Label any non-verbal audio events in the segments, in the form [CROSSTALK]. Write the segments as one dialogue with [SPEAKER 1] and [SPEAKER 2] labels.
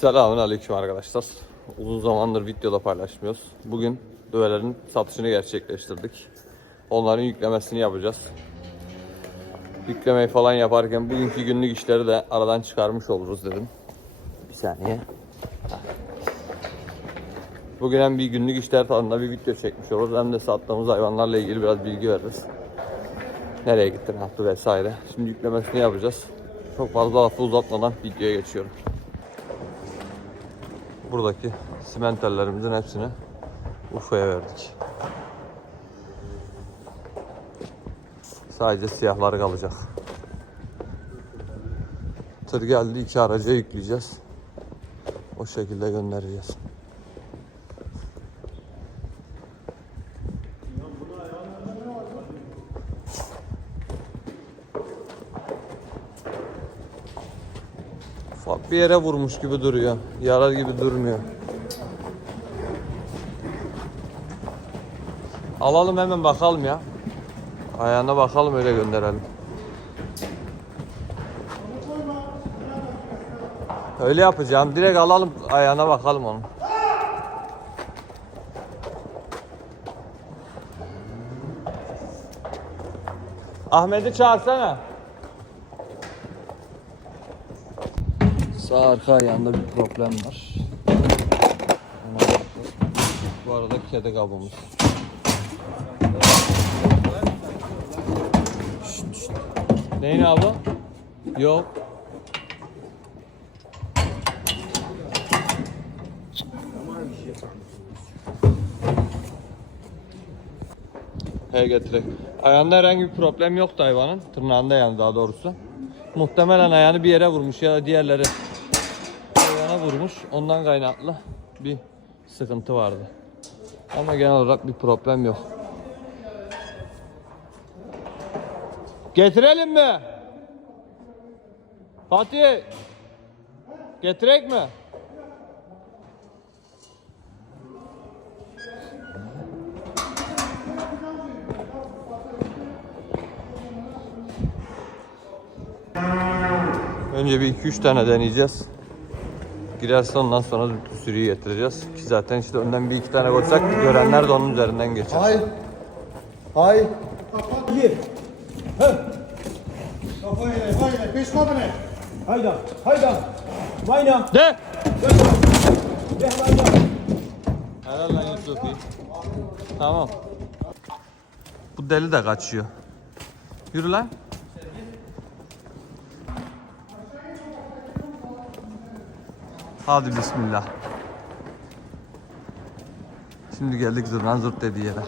[SPEAKER 1] Selamun aleyküm arkadaşlar. Uzun zamandır videoda paylaşmıyoruz. Bugün düvelerin satışını gerçekleştirdik. Onların yüklemesini yapacağız. Yüklemeyi falan yaparken bugünkü günlük işleri de aradan çıkarmış oluruz dedim. Bir saniye. Bugün hem bir günlük işler tadında bir video çekmiş oluruz hem de sattığımız hayvanlarla ilgili biraz bilgi veririz. Nereye gitti, ne yaptı vesaire. Şimdi yüklemesini yapacağız. Çok fazla lafı uzatmadan videoya geçiyorum. Buradaki simentellerimizin hepsini Ufa'ya verdik. Sadece siyahları kalacak. Tır geldi iki araca yükleyeceğiz. O şekilde göndereceğiz. Ufak bir yere vurmuş gibi duruyor. Yarar gibi durmuyor. Alalım hemen bakalım ya. Ayağına bakalım öyle gönderelim. Öyle yapacağım. Direkt alalım ayağına bakalım onu. Ahmet'i çağırsana. Sağ arka ayağında bir problem var. Bu arada kedi kabımız. Neyin abi? Yok. He getirek. Ayağında herhangi bir problem yoktu hayvanın. Tırnağında yani daha doğrusu. Muhtemelen ayağını bir yere vurmuş ya da diğerleri vurmuş. Ondan kaynaklı bir sıkıntı vardı. Ama genel olarak bir problem yok. Getirelim mi? Fatih. Getirek mi? Önce bir 2-3 tane deneyeceğiz. Girerse ondan sonra sürüyü getireceğiz. Ki zaten işte önden bir iki tane koysak görenler de onun üzerinden geçer.
[SPEAKER 2] Hay. Hay.
[SPEAKER 3] Bir.
[SPEAKER 2] Kafayı hayır, peş kabine.
[SPEAKER 3] Hayda. Hayda. Mayna.
[SPEAKER 1] De!
[SPEAKER 3] De hayda.
[SPEAKER 1] Helal lan Yusufi. Tamam. Bu deli de kaçıyor. Yürü lan. Hadi bismillah. Şimdi geldik zırnan zırt dediği yere.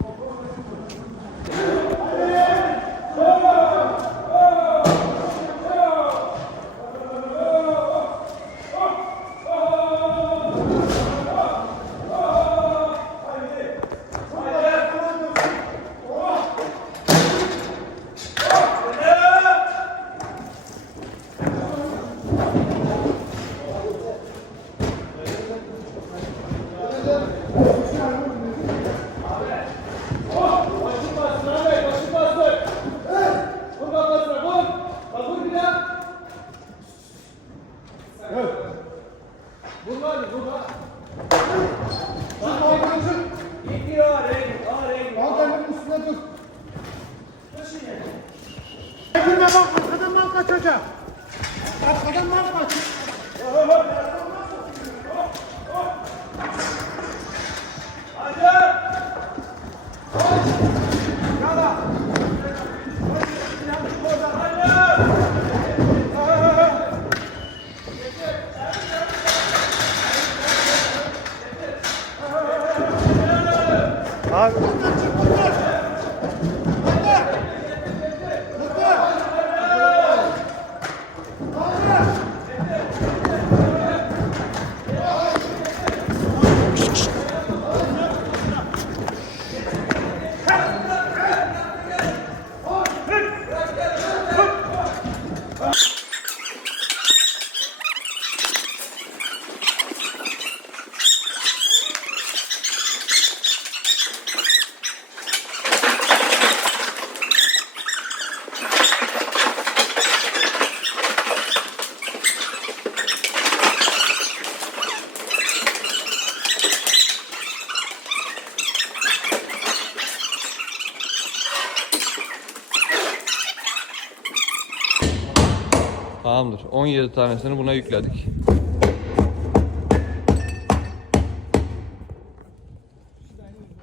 [SPEAKER 1] 17 tanesini buna yükledik.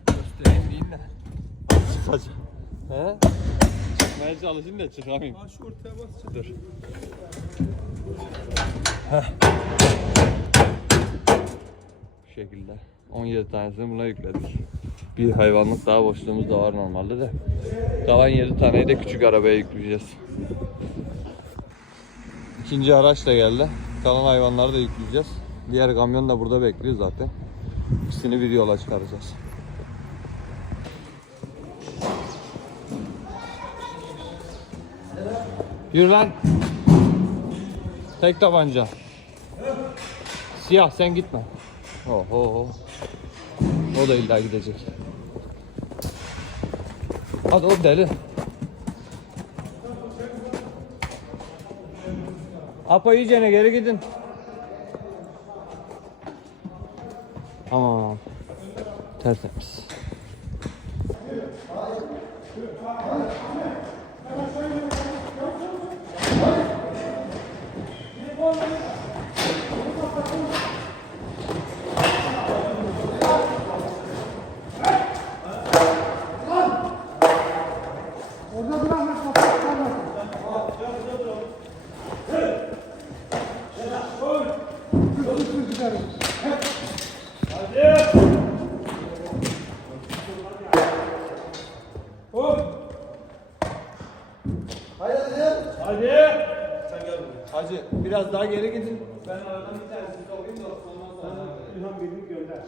[SPEAKER 1] Göstereyim diyeyim de. Çıkacak. He? Çıkmaya çalışayım da çıkamayayım.
[SPEAKER 3] Şu ortaya bas.
[SPEAKER 1] Dur. Bu şekilde. 17 tanesini buna yükledik. Bir hayvanlık daha boşluğumuz da var normalde de. Kalan 7 taneyi de küçük arabaya yükleyeceğiz. İkinci araç da geldi. Kalan hayvanları da yükleyeceğiz. Diğer kamyon da burada bekliyor zaten. İkisini bir yola çıkaracağız. Yürü lan. Tek tabanca. Siyah sen gitme. Oho. O da illa gidecek. Hadi o deli. Apa iyicene geri gidin. Tamam. Tertemiz.
[SPEAKER 2] Orada bırakma kapatma.
[SPEAKER 1] Hacı biraz daha geri gidin. Ben aradan bir tanesini alayım da ondan sonra.
[SPEAKER 3] İlhan birini gönder.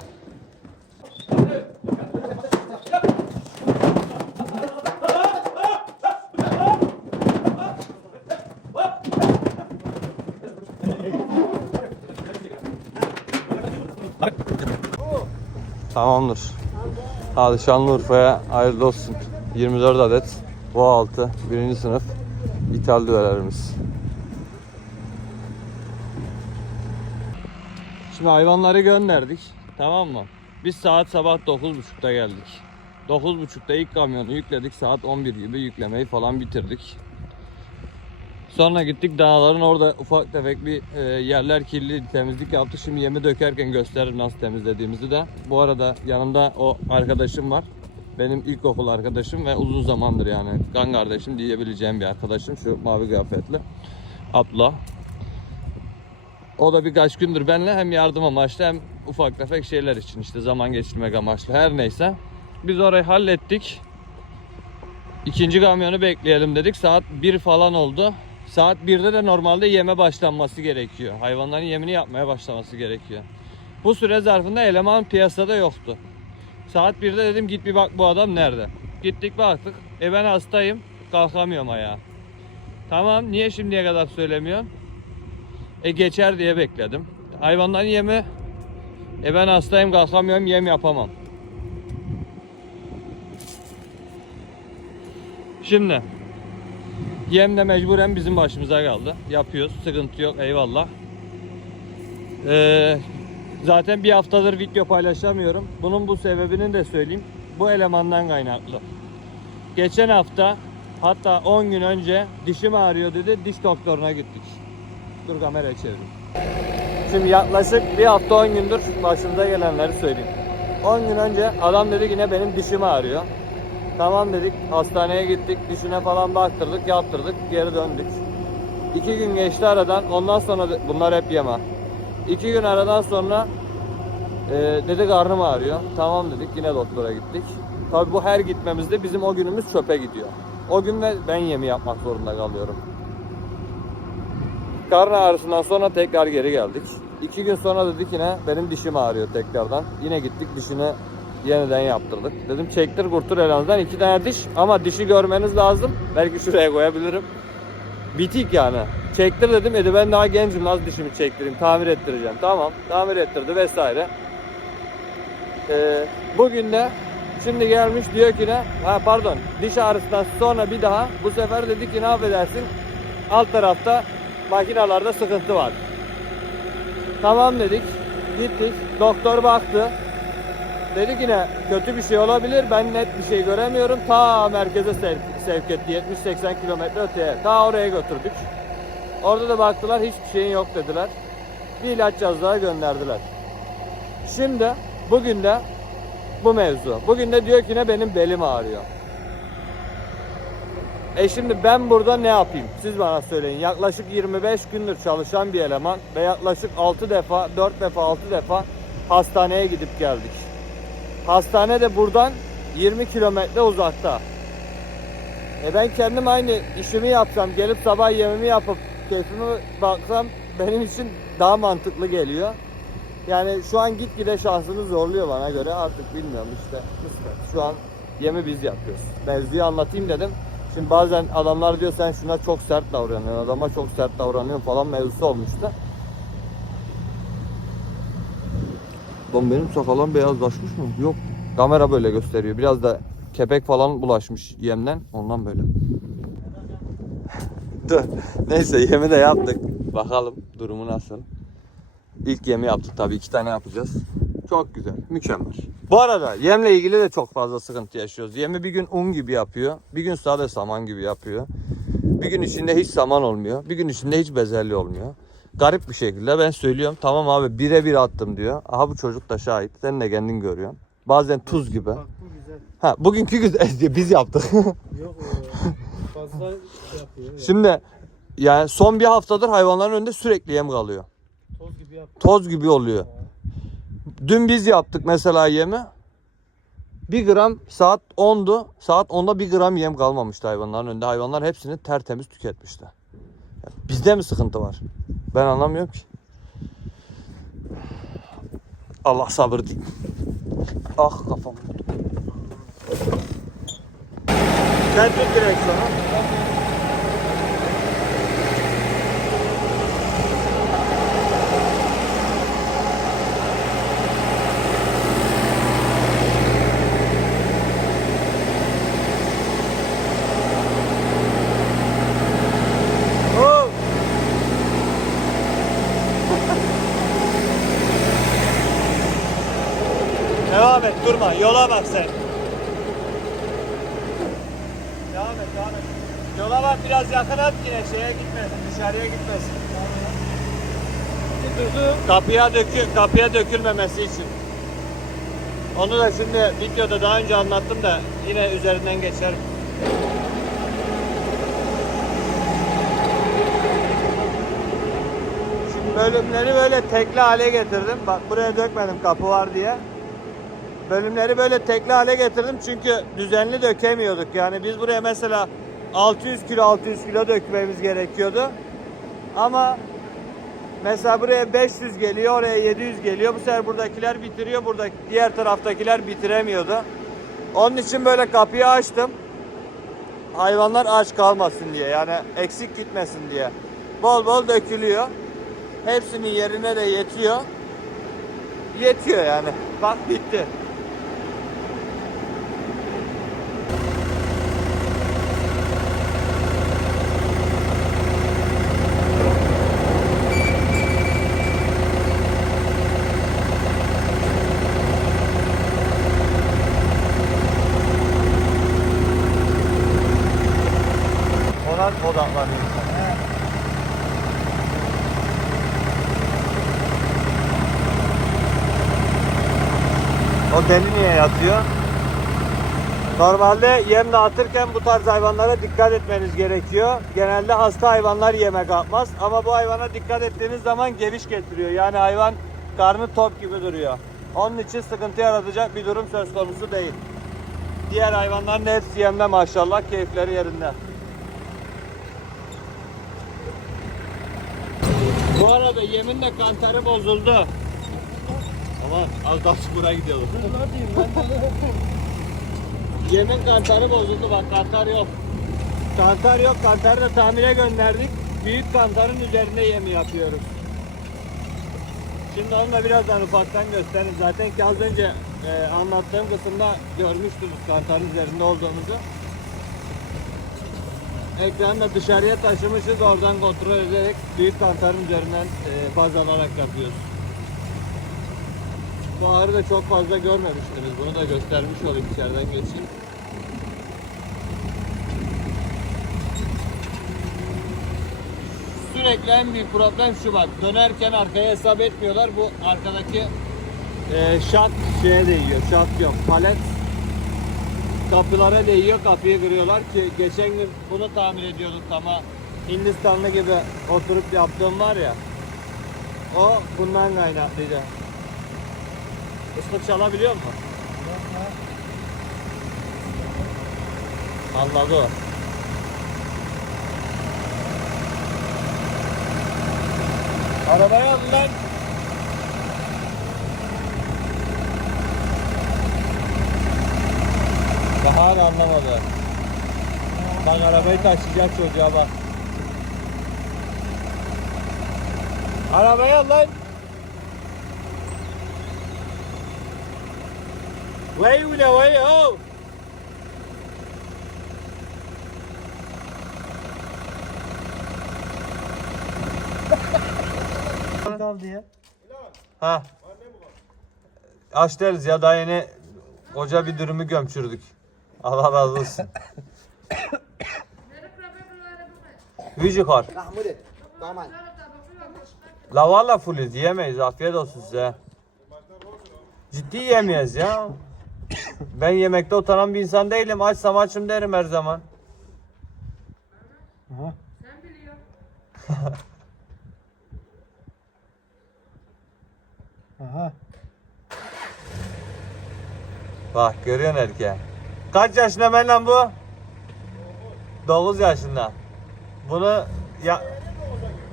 [SPEAKER 1] Tamamdır. Hadi Şanlıurfa'ya hayırlı olsun. 24 adet bu altı birinci sınıf ithal düvelerimiz. Şimdi hayvanları gönderdik. Tamam mı? Biz saat sabah 9.30'da geldik. 9.30'da ilk kamyonu yükledik. Saat 11 gibi yüklemeyi falan bitirdik. Sonra gittik dağların orada ufak tefek bir e, yerler kirli temizlik yaptık. Şimdi yemi dökerken gösteririm nasıl temizlediğimizi de. Bu arada yanımda o arkadaşım var. Benim ilkokul arkadaşım ve uzun zamandır yani kan kardeşim diyebileceğim bir arkadaşım. Şu mavi kıyafetli. Abla. O da birkaç gündür benimle hem yardım amaçlı hem ufak tefek şeyler için işte zaman geçirmek amaçlı her neyse. Biz orayı hallettik. İkinci kamyonu bekleyelim dedik. Saat 1 falan oldu. Saat 1'de de normalde yeme başlanması gerekiyor. Hayvanların yemini yapmaya başlaması gerekiyor. Bu süre zarfında eleman piyasada yoktu. Saat 1'de dedim git bir bak bu adam nerede. Gittik baktık. E ben hastayım. Kalkamıyorum ayağa. Tamam niye şimdiye kadar söylemiyorsun? E geçer diye bekledim. Hayvanların yemi e ben hastayım kalkamıyorum yem yapamam. Şimdi yem de mecburen bizim başımıza kaldı. Yapıyoruz. Sıkıntı yok. Eyvallah. Ee, zaten bir haftadır video paylaşamıyorum. Bunun bu sebebini de söyleyeyim. Bu elemandan kaynaklı. Geçen hafta hatta 10 gün önce dişim ağrıyor dedi. Diş doktoruna gittik. Dur kamerayı çevireyim. Şimdi yaklaşık bir hafta 10 gündür başımıza gelenleri söyleyeyim. 10 gün önce adam dedi ki ne benim dişim ağrıyor. Tamam dedik hastaneye gittik dişine falan baktırdık yaptırdık geri döndük. İki gün geçti aradan ondan sonra bunlar hep yema. İki gün aradan sonra e, dedi karnım ağrıyor. Tamam dedik yine doktora gittik. Tabi bu her gitmemizde bizim o günümüz çöpe gidiyor. O gün de ben yemi yapmak zorunda kalıyorum. Karın ağrısından sonra tekrar geri geldik. İki gün sonra dedik yine benim dişim ağrıyor tekrardan. Yine gittik dişini yeniden yaptırdık. Dedim çektir kurtur elinizden iki tane diş ama dişi görmeniz lazım. Belki şuraya koyabilirim. Bitik yani. Çektir dedim. Edi ben daha gencim nasıl dişimi çektireyim tamir ettireceğim. Tamam tamir ettirdi vesaire. Ee, bugün de şimdi gelmiş diyor ki ne? Ha pardon diş ağrısından sonra bir daha bu sefer dedi ki ne affedersin alt tarafta makinalarda sıkıntı var. Tamam dedik. Gittik. Doktor baktı. Dedi ki ne kötü bir şey olabilir. Ben net bir şey göremiyorum. Ta merkeze sevk, sevk etti. 70-80 kilometre öteye. Ta oraya götürdük. Orada da baktılar hiçbir şeyin yok dediler. Bir ilaç yazdılar gönderdiler. Şimdi bugün de bu mevzu. Bugün de diyor ki ne benim belim ağrıyor. E şimdi ben burada ne yapayım? Siz bana söyleyin. Yaklaşık 25 gündür çalışan bir eleman ve yaklaşık 6 defa, 4 defa, 6 defa hastaneye gidip geldik. Hastane de buradan 20 kilometre uzakta. E ben kendim aynı işimi yapsam, gelip sabah yemimi yapıp keyfime baksam benim için daha mantıklı geliyor. Yani şu an gitgide şansını zorluyor bana göre artık bilmiyorum işte. Şu an yemi biz yapıyoruz. Mevzuyu anlatayım dedim. Şimdi bazen adamlar diyor sen şuna çok sert davranıyorsun, adama çok sert davranıyorsun falan mevzusu olmuştu. Lan benim sakalam beyazlaşmış mı? Yok. Kamera böyle gösteriyor. Biraz da kepek falan bulaşmış yemden. Ondan böyle. [LAUGHS] Dur. Neyse yemi de yaptık. Bakalım durumu nasıl. İlk yemi yaptık tabii. iki tane yapacağız. Çok güzel. Mükemmel. Bu arada yemle ilgili de çok fazla sıkıntı yaşıyoruz. Yemi bir gün un gibi yapıyor. Bir gün sade saman gibi yapıyor. Bir gün içinde hiç saman olmuyor. Bir gün içinde hiç bezelye olmuyor. Garip bir şekilde ben söylüyorum. Tamam abi birebir attım diyor. Aha bu çocuk da şahit. Sen de kendin görüyorsun. Bazen tuz gibi.
[SPEAKER 3] Bak bu güzel.
[SPEAKER 1] Ha bugünkü güzel [LAUGHS] biz yaptık.
[SPEAKER 3] Yok [LAUGHS] o fazla şey yapıyor. ya.
[SPEAKER 1] Şimdi yani son bir haftadır hayvanların önünde sürekli yem kalıyor.
[SPEAKER 3] Toz gibi yap.
[SPEAKER 1] Toz gibi oluyor. Dün biz yaptık mesela yemi. 1 gram saat 10'du. Saat 10'da 1 gram yem kalmamıştı hayvanların önünde. Hayvanlar hepsini tertemiz tüketmişti. Bizde mi sıkıntı var? Ben anlamıyorum ki. Allah sabır diyeyim. Ah kafam. Sen tut direksiyonu. Oh! Devam et durma yola bak sen. Devam et devam et. Yola bak biraz yakın at yine şeye gitmesin dışarıya gitmesin. Kapıya dökül, kapıya dökülmemesi için. Onu da şimdi videoda daha önce anlattım da yine üzerinden geçerim. Şimdi bölümleri böyle tekli hale getirdim. Bak buraya dökmedim kapı var diye. Bölümleri böyle tekli hale getirdim çünkü düzenli dökemiyorduk. Yani biz buraya mesela 600 kilo 600 kilo dökmemiz gerekiyordu. Ama mesela buraya 500 geliyor, oraya 700 geliyor. Bu sefer buradakiler bitiriyor, burada diğer taraftakiler bitiremiyordu. Onun için böyle kapıyı açtım. Hayvanlar aç kalmasın diye yani eksik gitmesin diye. Bol bol dökülüyor. Hepsinin yerine de yetiyor. Yetiyor yani. Bak bitti. Ona odaklanıyorum. O niye yatıyor? Normalde yem dağıtırken bu tarz hayvanlara dikkat etmeniz gerekiyor. Genelde hasta hayvanlar yeme kalkmaz ama bu hayvana dikkat ettiğiniz zaman geviş getiriyor. Yani hayvan karnı top gibi duruyor. Onun için sıkıntı yaratacak bir durum söz konusu değil. Diğer hayvanların hepsi yemde maşallah keyifleri yerinde. Bu arada yemin de kantarı bozuldu. Ama az daha çukura gidiyoruz. [LAUGHS] Yemin kantarı bozuldu bak kantar yok. Kantar yok kantarı da tamire gönderdik. Büyük kantarın üzerinde yemi yapıyoruz. Şimdi onu da birazdan ufaktan göstereyim. Zaten ki az önce e, anlattığım kısımda görmüştünüz kantarın üzerinde olduğumuzu. Ekranı da dışarıya taşımışız. Oradan kontrol ederek büyük kantarın üzerinden e, baz alarak yapıyoruz. Bu ağrı da çok fazla görmemiştiniz. Bunu da göstermiş olayım içeriden geçeyim. sürekli en büyük problem şu bak. Dönerken arkaya hesap etmiyorlar. Bu arkadaki e, şat şeye değiyor. Şat yok. Palet kapılara değiyor. Kapıyı kırıyorlar ki geçen gün bunu tamir ediyorduk ama Hindistanlı gibi oturup yaptığım var ya. O bundan kaynaklıydı. Islık çalabiliyor musun? Anladı o. Arabaya al lan. Daha hala anlamadı. Bak arabayı taşıyacak çocuğa bak. Arabaya al lan. Way ule way oh.
[SPEAKER 3] Kaldı ya.
[SPEAKER 1] Ha. Aç deriz ya daha yeni koca bir dürümü gömçürdük. Allah razı olsun. Vücuk var. La valla fullüz yiyemeyiz afiyet olsun size. Ciddi yemeyiz ya. Ben yemekte utanan bir insan değilim. Açsam açım derim her zaman. [LAUGHS]
[SPEAKER 3] Aha.
[SPEAKER 1] Bak görüyorsun erkeği. Kaç yaşında ben lan bu? 9 yaşında. Bunu ya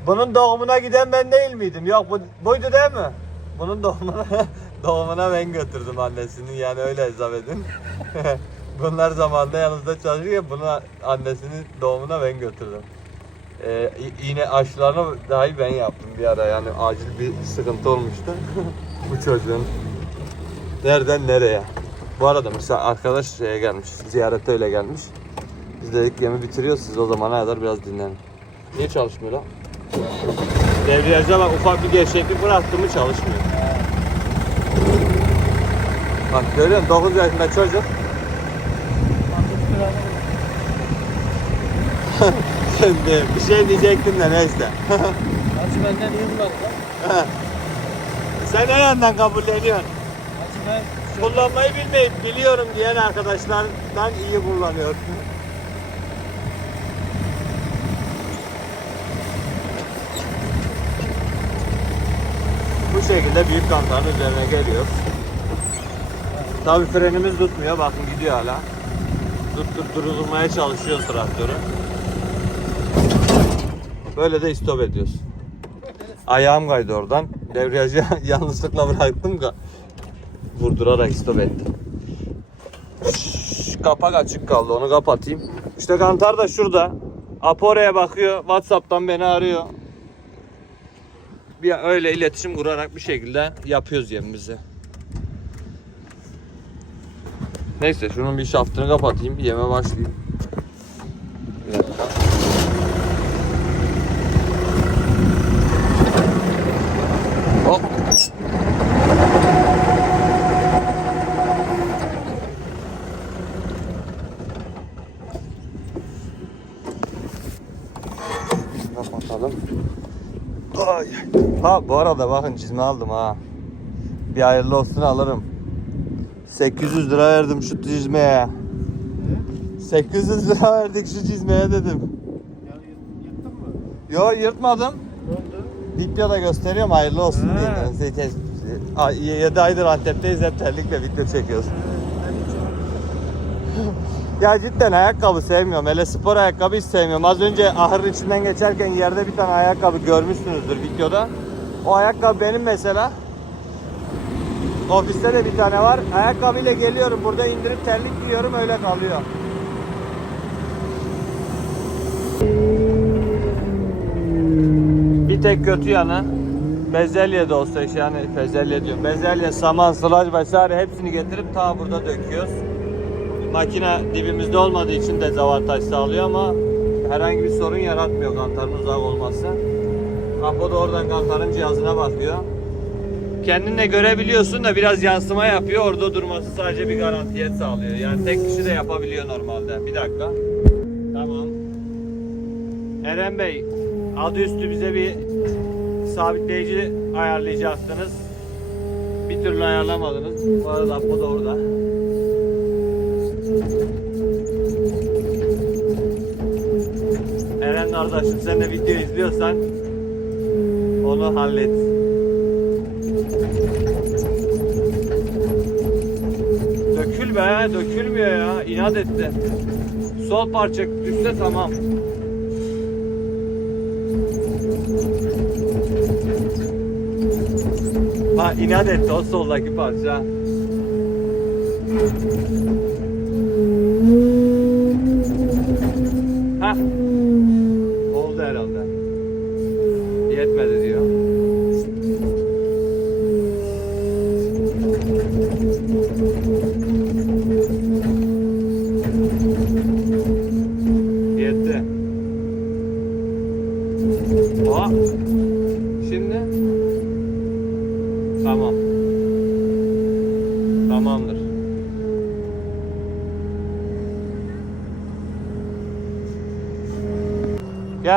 [SPEAKER 1] bunun doğumuna giden ben değil miydim? Yok bu buydu değil mi? Bunun doğumuna [LAUGHS] doğumuna ben götürdüm annesinin yani öyle hesap edin. [LAUGHS] Bunlar zamanında yanımızda çalışırken bunu annesinin doğumuna ben götürdüm. Ee, iğne aşılarını dahi ben yaptım bir ara yani acil bir sıkıntı olmuştu [LAUGHS] bu çocuğun. Nereden nereye? Bu arada mesela arkadaş şeye gelmiş, ziyarete öyle gelmiş. Biz dedik yemi bitiriyoruz, siz o zamana kadar biraz dinlenin. Niye çalışmıyor lan? Debriyaja bak ufak bir gevşeklik bıraktı mı çalışmıyor. Bak görüyor musun? 9 yaşında çocuk. Şimdi bir şey diyecektim de neyse.
[SPEAKER 3] Hacı benden iyi kullandı. [LAUGHS]
[SPEAKER 1] Sen ne yandan kabulleniyorsun?
[SPEAKER 3] Hacı ben
[SPEAKER 1] Kullanmayı bilmeyip biliyorum diyen arkadaşlardan iyi kullanıyor. Bu şekilde büyük kantarın üzerine geliyoruz. Tabi frenimiz tutmuyor. Bakın gidiyor hala. Tutturup durdurmaya çalışıyoruz traktörü. Böyle de istop ediyoruz. Ayağım kaydı oradan. Debriyajı [LAUGHS] yanlışlıkla bıraktım. Ka- vurdurarak stop ettim. Kapak açık kaldı onu kapatayım. İşte kantar da şurada. Apo oraya bakıyor. Whatsapp'tan beni arıyor. Bir öyle iletişim kurarak bir şekilde yapıyoruz yemimizi. Neyse şunun bir şaftını kapatayım. Yeme başlayayım. Bir dakika. Hop. Ay. Ha bu arada bakın çizme aldım ha. Bir hayırlı olsun alırım. 800 lira verdim şu çizmeye. 800 lira verdik şu çizmeye dedim.
[SPEAKER 3] yani yırttın mı?
[SPEAKER 1] Yo yırtmadım.
[SPEAKER 3] Ne oldu?
[SPEAKER 1] Videoda gösteriyorum hayırlı olsun diye. 7 aydır Antep'teyiz hep terlikle video çekiyoruz. Ya cidden ayakkabı sevmiyorum. Hele spor ayakkabı hiç sevmiyorum. Az önce ahırın içinden geçerken yerde bir tane ayakkabı görmüşsünüzdür videoda. O ayakkabı benim mesela. Ofiste de bir tane var. Ayakkabıyla geliyorum. Burada indirip terlik giyiyorum öyle kalıyor. Bir tek kötü yanı bezelye de olsa işte yani bezelye diyorum. Bezelye, saman, sılaj vesaire hepsini getirip ta burada döküyoruz. Makine dibimizde olmadığı için dezavantaj sağlıyor ama herhangi bir sorun yaratmıyor kantarın uzak olması. Apo da oradan kantarın cihazına bakıyor. Kendinle görebiliyorsun da biraz yansıma yapıyor. Orada durması sadece bir garantiyet sağlıyor. Yani tek kişi de yapabiliyor normalde. Bir dakika. Tamam. Eren Bey, adı üstü bize bir sabitleyici ayarlayacaktınız. Bir türlü ayarlamadınız. Bu arada Apo da orada. Eren kardeşim sen de video izliyorsan onu hallet. Be, dökülmüyor ya. İnat etti. Sol parça düşse tamam. Ha inat etti o soldaki parça. Ha. Oldu herhalde. Yetmedi diyor.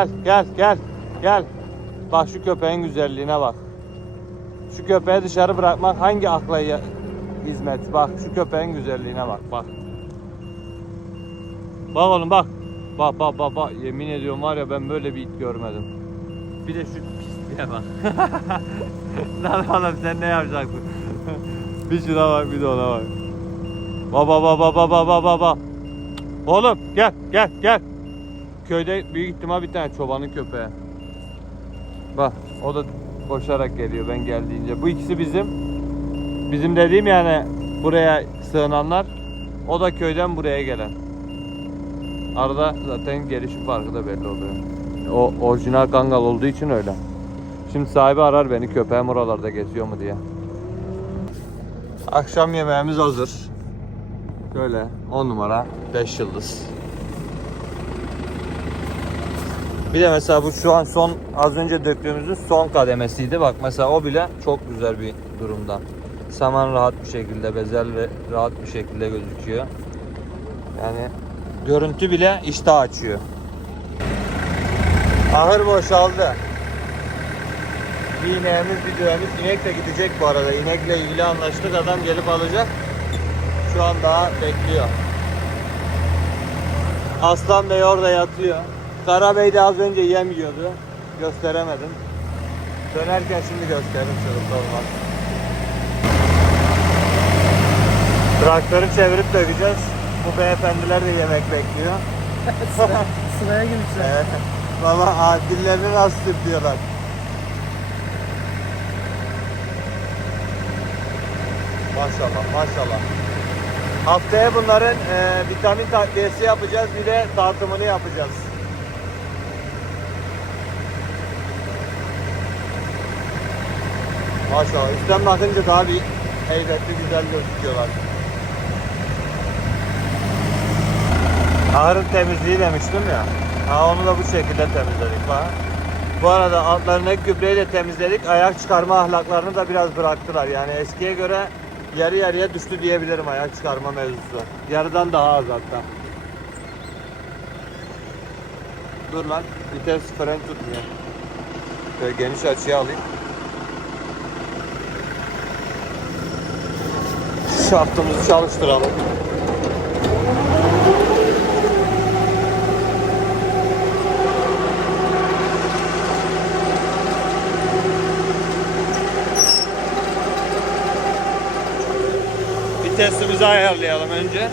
[SPEAKER 1] Gel, gel, gel, gel. Bak şu köpeğin güzelliğine bak. Şu köpeği dışarı bırakmak hangi akla hizmet? Bak şu köpeğin güzelliğine bak, bak. Bak oğlum bak. Bak bak bak bak. Yemin ediyorum var ya ben böyle bir it görmedim. Bir de şu pisliğe bak. [LAUGHS] Lan oğlum sen ne yapacaksın? [LAUGHS] bir şuna bak bir de ona bak. Baba baba baba baba baba. Oğlum gel gel gel. Köyde büyük ihtimal bir tane çobanın köpeği. Bak o da koşarak geliyor ben geldiğince. Bu ikisi bizim. Bizim dediğim yani buraya sığınanlar. O da köyden buraya gelen. Arada zaten gelişim farkı da belli oluyor. O orijinal kangal olduğu için öyle. Şimdi sahibi arar beni köpeğim oralarda geziyor mu diye. Akşam yemeğimiz hazır. Böyle 10 numara 5 yıldız. Bir de mesela bu şu an son az önce döktüğümüzün son kademesiydi. Bak mesela o bile çok güzel bir durumda. Saman rahat bir şekilde bezel ve rahat bir şekilde gözüküyor. Yani görüntü bile iştah açıyor. Ahır boşaldı. Bir ineğimiz bir düğemiz. İnek de gidecek bu arada. İnekle ilgili anlaştık. Adam gelip alacak. Şu an daha bekliyor. Aslan Bey orada yatıyor. Karabey de az önce yem yiyordu. Gösteremedim. Dönerken şimdi gösteririm çocuklar olmaz. Traktörü çevirip dökeceğiz. Bu beyefendiler de yemek bekliyor. [LAUGHS]
[SPEAKER 3] Sıraya girmişler.
[SPEAKER 1] Evet. Baba aa, dillerini nasıl diyorlar. Maşallah maşallah. Haftaya bunların e, vitamin takviyesi yapacağız bir de dağıtımını yapacağız. Maşallah üstten bakınca daha bir heybetli güzel gözüküyorlar. Ahırın temizliği demiştim ya. Ha onu da bu şekilde temizledik bak. Bu arada altlarını gübreyle temizledik. Ayak çıkarma ahlaklarını da biraz bıraktılar. Yani eskiye göre yarı yarıya düştü diyebilirim ayak çıkarma mevzusu. Yarıdan daha az hatta. Dur lan. Vites fren tutmuyor. Şöyle geniş açıya alayım. Şaftımızı çalıştıralım. Vitesimizi ayarlayalım önce.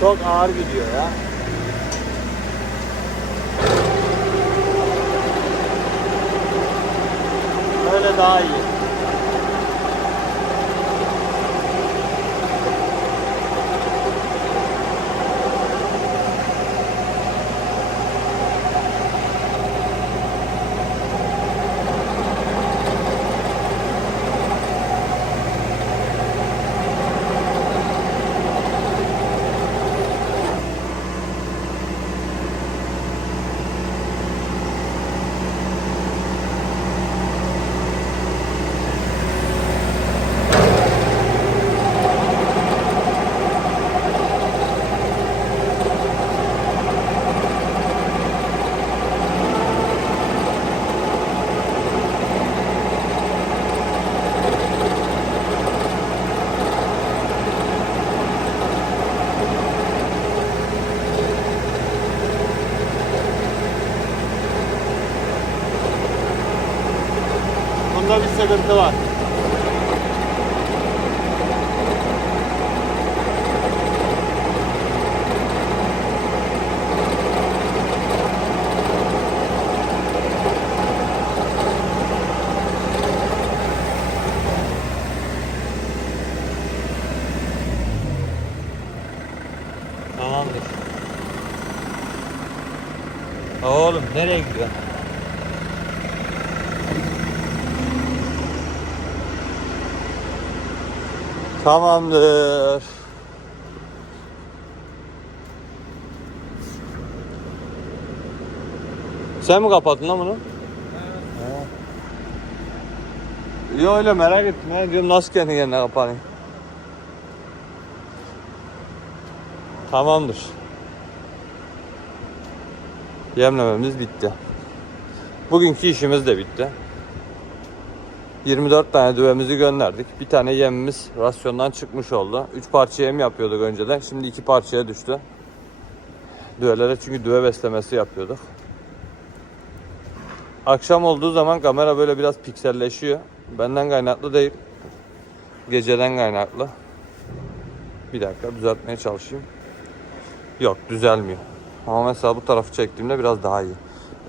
[SPEAKER 1] Çok ağır gidiyor ya. Böyle daha iyi. Bunda bir sıkıntı var. Tamamdır. Oğlum nereye gidiyor? Tamamdır. Sen mi kapattın lan bunu? Evet. Yo öyle merak ettim. Ne diyorum nasıl kendi kendine kapanıyor? Tamamdır. Yemlememiz bitti. Bugünkü işimiz de bitti. 24 tane düvemizi gönderdik. Bir tane yemimiz rasyondan çıkmış oldu. 3 parça yem yapıyorduk önceden. Şimdi 2 parçaya düştü. Düvelere çünkü düve beslemesi yapıyorduk. Akşam olduğu zaman kamera böyle biraz pikselleşiyor. Benden kaynaklı değil. Geceden kaynaklı. Bir dakika düzeltmeye çalışayım. Yok düzelmiyor. Ama mesela bu tarafı çektiğimde biraz daha iyi.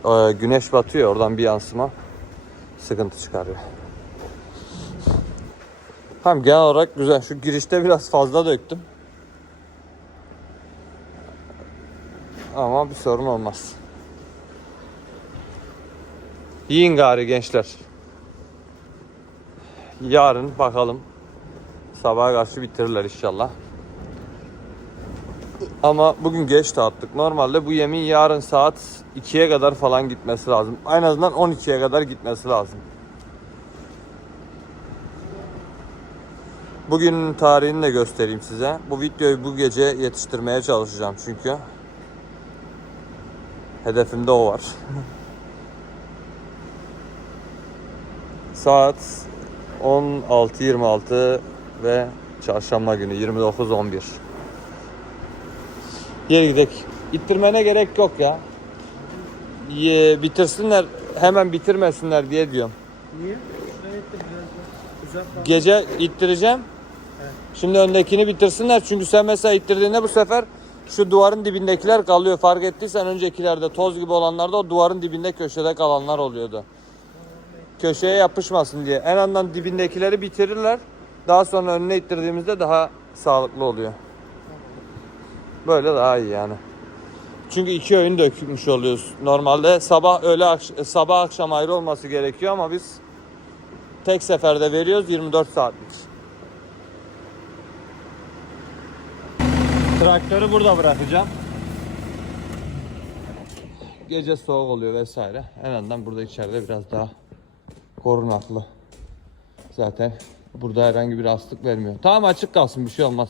[SPEAKER 1] Ee, güneş batıyor oradan bir yansıma sıkıntı çıkarıyor. Tamam genel olarak güzel. Şu girişte biraz fazla döktüm. Ama bir sorun olmaz. Yiyin gari gençler. Yarın bakalım. Sabaha karşı bitirirler inşallah. Ama bugün geç dağıttık. Normalde bu yemin yarın saat 2'ye kadar falan gitmesi lazım. En azından 12'ye kadar gitmesi lazım. Bugünün tarihini de göstereyim size. Bu videoyu bu gece yetiştirmeye çalışacağım çünkü. Hedefimde o var. [LAUGHS] Saat 16.26 ve çarşamba günü 29.11. Geri gidelim. İttirmene gerek yok ya. Ye, bitirsinler hemen bitirmesinler diye diyorum.
[SPEAKER 3] Niye?
[SPEAKER 1] Gece ittireceğim. Şimdi öndekini bitirsinler çünkü sen mesela ittirdiğinde bu sefer şu duvarın dibindekiler kalıyor. Fark ettiysen öncekilerde toz gibi olanlarda o duvarın dibinde köşede kalanlar oluyordu. Köşeye yapışmasın diye. En azından dibindekileri bitirirler. Daha sonra önüne ittirdiğimizde daha sağlıklı oluyor. Böyle daha iyi yani. Çünkü iki öğün dökülmüş oluyoruz. Normalde sabah öğle akş- sabah akşam ayrı olması gerekiyor ama biz tek seferde veriyoruz 24 saatlik. Traktörü burada bırakacağım. Gece soğuk oluyor vesaire. En azından burada içeride biraz daha korunaklı. Zaten burada herhangi bir rahatsızlık vermiyor. Tamam açık kalsın bir şey olmaz.